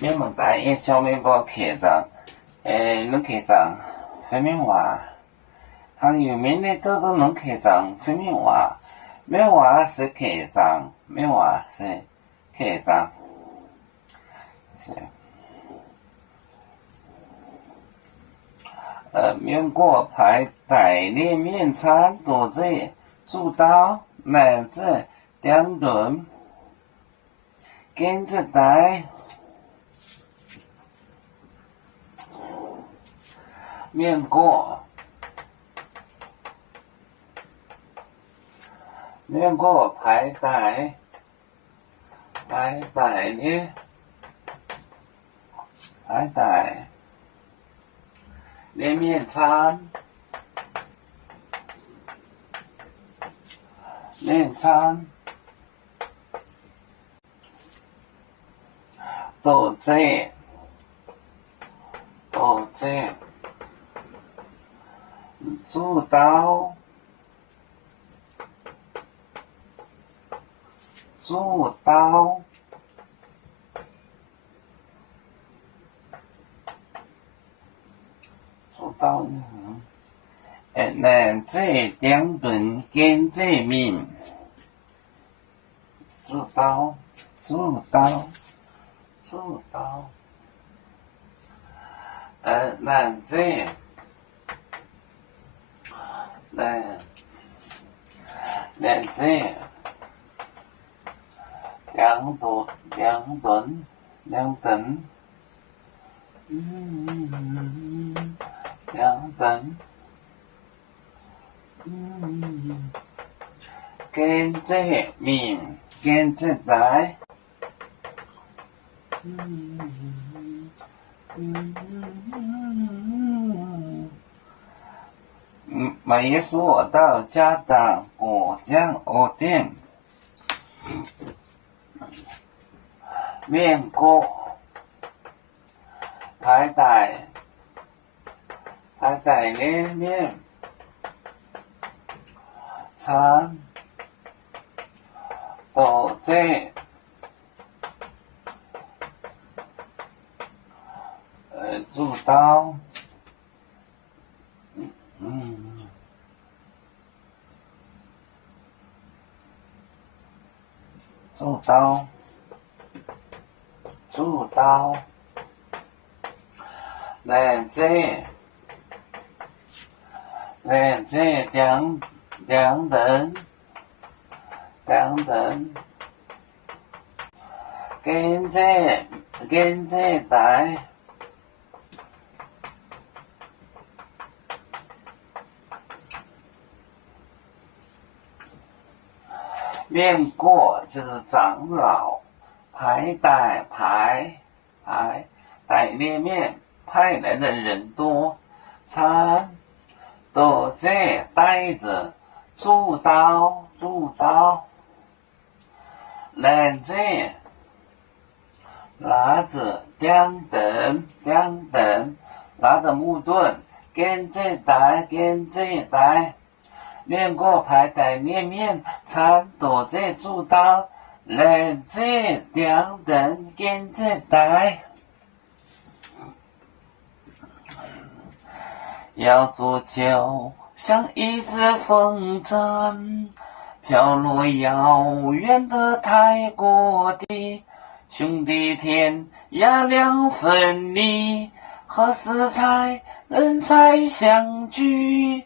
面目大一小面包客长，能客长分明话，还有面的都是能客长分明话，没话是客长，没话是客长，是。面过排带列面餐多者，主刀乃至两顿，跟着带面过排带列面餐多者主刀乃至两顿跟着面，主刀，乃至两顿，跟着面，跟着带，没说到家当果酱鹅店，面过排带列面餐多者主刀乃至两等跟着带面过就是长老，排带列面派来的人多，餐多者带着主刀，乃至拿着两等，拿着木盾，跟着带，面过排带列面餐多者主刀，乃至两等，跟着带。要做就像一阵风筝，飘落遥远的泰国地，兄弟天涯两分离，何时才能再相聚？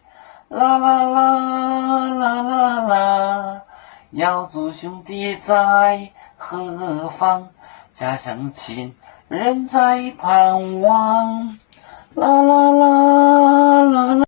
啦啦啦啦啦啦，要做兄弟在何方？家乡亲人在盼望。啦啦啦啦啦。